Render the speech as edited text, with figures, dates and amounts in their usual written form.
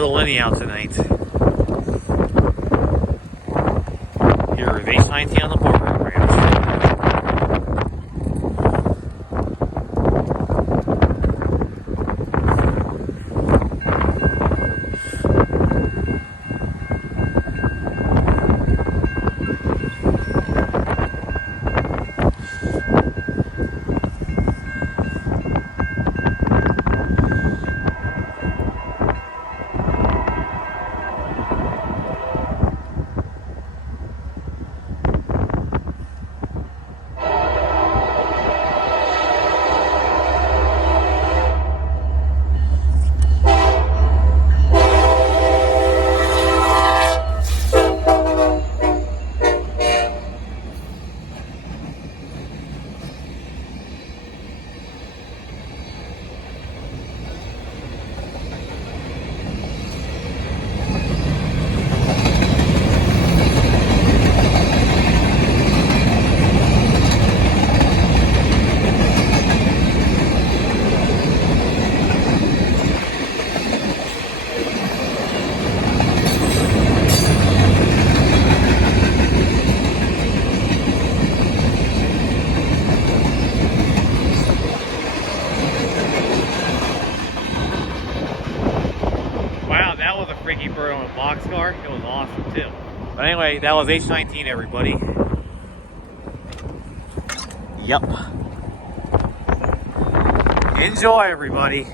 little Lenny out tonight. Here with H19 on the board ramp. That was a freaky bird on a boxcar. It was awesome too. But anyway, that was H19, everybody. Yep. Enjoy, everybody.